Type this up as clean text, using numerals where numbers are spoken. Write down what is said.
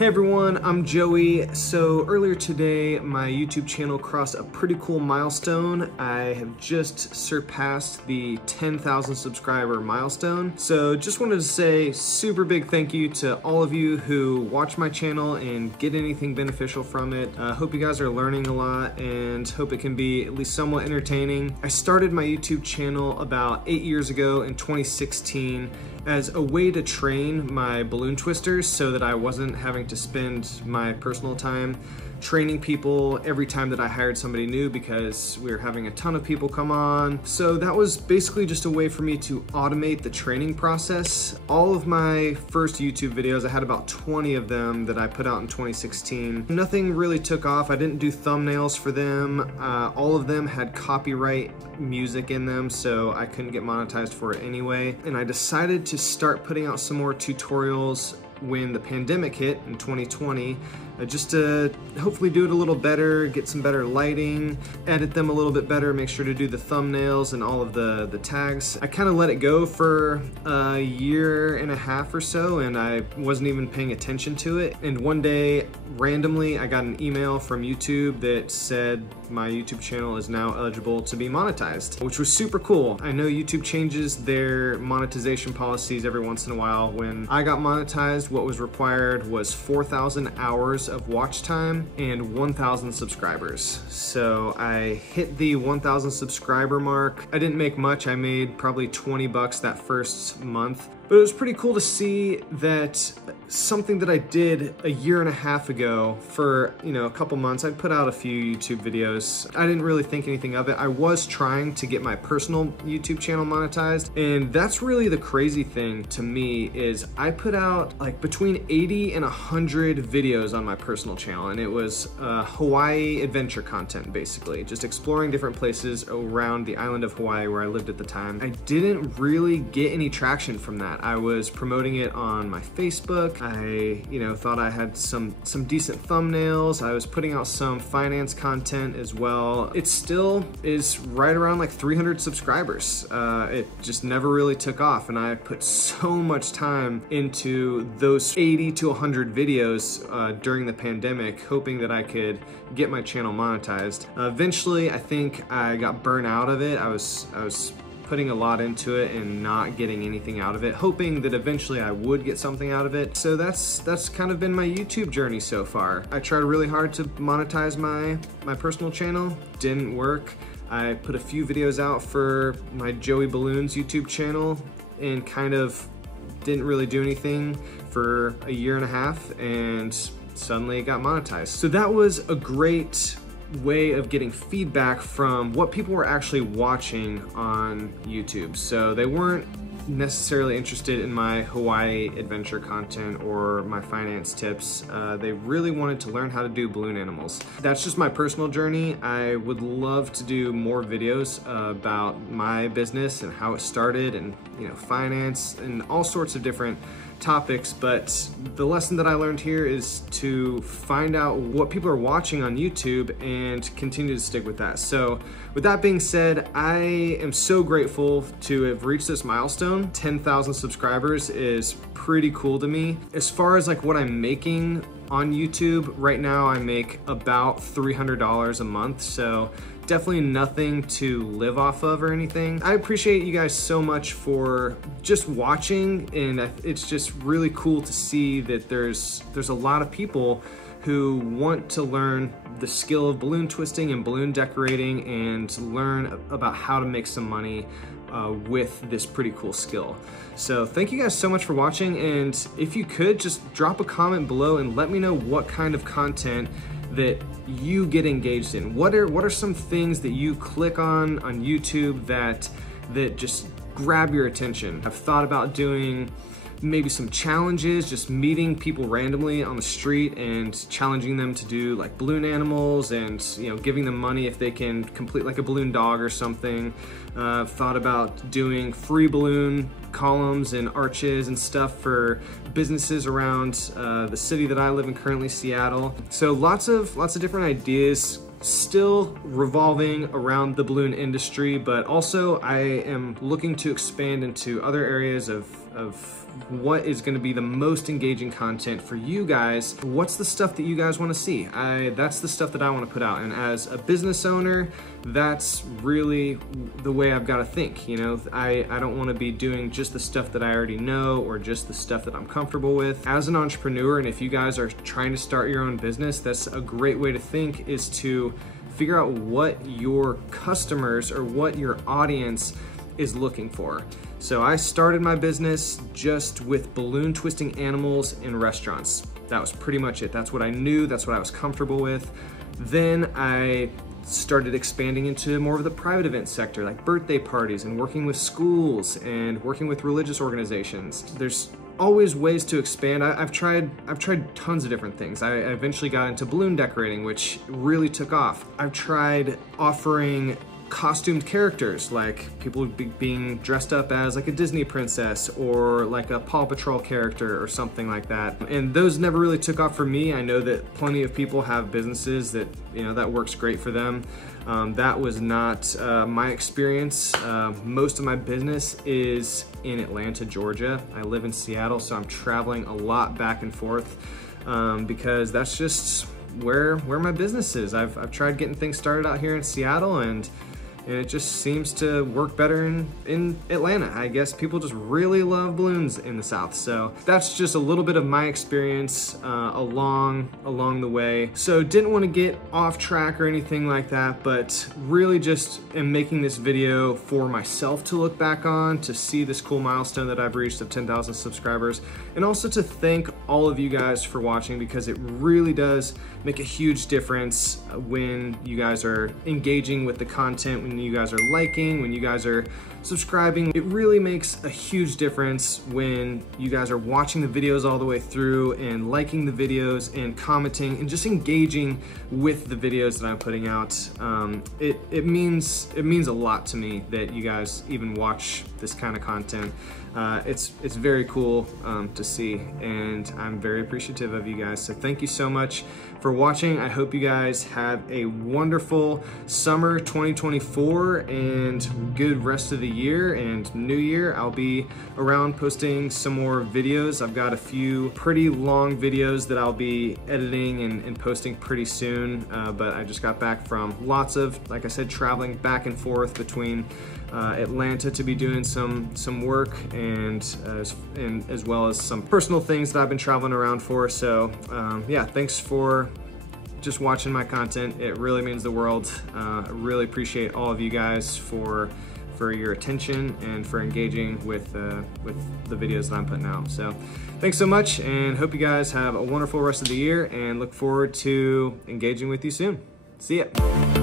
Hey everyone, I'm Joey. So earlier today, my YouTube channel crossed a pretty cool milestone. I have just surpassed the 10,000 subscriber milestone. So just wanted to say super big thank you to all of you who watch my channel and get anything beneficial from it. Hope you guys are learning a lot and hope it can be at least somewhat entertaining. I started my YouTube channel about 8 years ago in 2016 as a way to train my balloon twisters so that I wasn't having to spend my personal time training people every time that I hired somebody new because we were having a ton of people come on. So that was basically just a way for me to automate the training process. All of my first YouTube videos, I had about 20 of them that I put out in 2016. Nothing really took off. I didn't do thumbnails for them. All of them had copyright music in them, so I couldn't get monetized for it anyway. And I decided to start putting out some more tutorials when the pandemic hit in 2020, just to hopefully do it a little better, get some better lighting, edit them a little bit better, make sure to do the thumbnails and all of the tags. I kind of let it go for a year and a half or so, and I wasn't even paying attention to it. And one day, randomly, I got an email from YouTube that said my YouTube channel is now eligible to be monetized, which was super cool. I know YouTube changes their monetization policies every once in a while. When I got monetized, what was required was 4,000 hours of watch time and 1,000 subscribers. So I hit the 1,000 subscriber mark. I didn't make much. I made probably 20 bucks that first month. But it was pretty cool to see that something that I did a year and a half ago for, a couple months, I'd put out a few YouTube videos. I didn't really think anything of it. I was trying to get my personal YouTube channel monetized. And that's really the crazy thing to me is I put out like between 80 and 100 videos on my personal channel. And it was Hawaii adventure content, basically. Just exploring different places around the island of Hawaii where I lived at the time. I didn't really get any traction from that. I was promoting it on my Facebook. I, thought I had some decent thumbnails. I was putting out some finance content as well. It still is right around like 300 subscribers. It just never really took off, and I put so much time into those 80 to 100 videos during the pandemic, hoping that I could get my channel monetized. Eventually, I think I got burnt out of it. I was putting a lot into it and not getting anything out of it, hoping that eventually I would get something out of it. So that's kind of been my YouTube journey so far. I tried really hard to monetize my personal channel, didn't work. I put a few videos out for my Joey Balloons YouTube channel and kind of didn't really do anything for a year and a half, and suddenly it got monetized. So that was a great way of getting feedback from what people were actually watching on YouTube. So they weren't necessarily interested in my Hawaii adventure content or my finance tips. They really wanted to learn how to do balloon animals. That's just my personal journey. I would love to do more videos about my business and how it started, and finance and all sorts of different topics, but the lesson that I learned here is to find out what people are watching on YouTube and continue to stick with that. So with that being said, I am so grateful to have reached this milestone. 10,000 subscribers is pretty cool to me. As far as like what I'm making on YouTube, right now I make about $300 a month, so definitely nothing to live off of or anything. I appreciate you guys so much for just watching, and it's just really cool to see that there's a lot of people who want to learn the skill of balloon twisting and balloon decorating and learn about how to make some money with this pretty cool skill. So thank you guys so much for watching, and if you could just drop a comment below and let me know what kind of content that you get engaged in. What are some things that you click on YouTube that just grab your attention? I've thought about doing maybe some challenges, just meeting people randomly on the street and challenging them to do like balloon animals, and giving them money if they can complete like a balloon dog or something. I've thought about doing free balloon columns and arches and stuff for businesses around the city that I live in currently, Seattle. So lots of different ideas still revolving around the balloon industry, but also I am looking to expand into other areas of what is going to be the most engaging content for you guys. What's the stuff that you guys want to see? That's the stuff that I want to put out. And as a business owner, that's really the way I've got to think. You know, I don't want to be doing just the stuff that I already know or just the stuff that I'm comfortable with. As an entrepreneur, and if you guys are trying to start your own business, that's a great way to think, is to figure out what your customers or what your audience is looking for. So I started my business just with balloon twisting animals in restaurants. That was pretty much it. That's what I knew, that's what I was comfortable with. Then I started expanding into more of the private event sector, like birthday parties and working with schools and working with religious organizations. There's always ways to expand. I've tried tons of different things. I eventually got into balloon decorating, which really took off. I've tried offering costumed characters, like people being dressed up as like a Disney princess or like a Paw Patrol character or something like that. And those never really took off for me. I know that plenty of people have businesses that, you know, that works great for them. That was not my experience. Most of my business is in Atlanta, Georgia. I live in Seattle, so I'm traveling a lot back and forth because that's just where my business is. I've tried getting things started out here in Seattle, and it just seems to work better in Atlanta. I guess people just really love balloons in the South. So that's just a little bit of my experience along the way. So didn't want to get off track or anything like that, but really just am making this video for myself to look back on, to see this cool milestone that I've reached of 10,000 subscribers, and also to thank all of you guys for watching, because it really does make a huge difference when you guys are engaging with the content, when you guys are liking, when you guys are subscribing. It really makes a huge difference when you guys are watching the videos all the way through and liking the videos and commenting and just engaging with the videos that I'm putting out. It means a lot to me that you guys even watch this kind of content. It's very cool to see, and I'm very appreciative of you guys. So thank you so much for watching. I hope you guys have a wonderful summer 2024 and good rest of the year and new year. I'll be around posting some more videos. I've got a few pretty long videos that I'll be editing and posting pretty soon, but I just got back from lots of, like I said, traveling back and forth between Atlanta to be doing some work and as well as some personal things that I've been traveling around for. So yeah, thanks for just watching my content. It really means the world. I really appreciate all of you guys for your attention and for engaging with the videos that I'm putting out. So thanks so much, and hope you guys have a wonderful rest of the year, and look forward to engaging with you soon. See ya.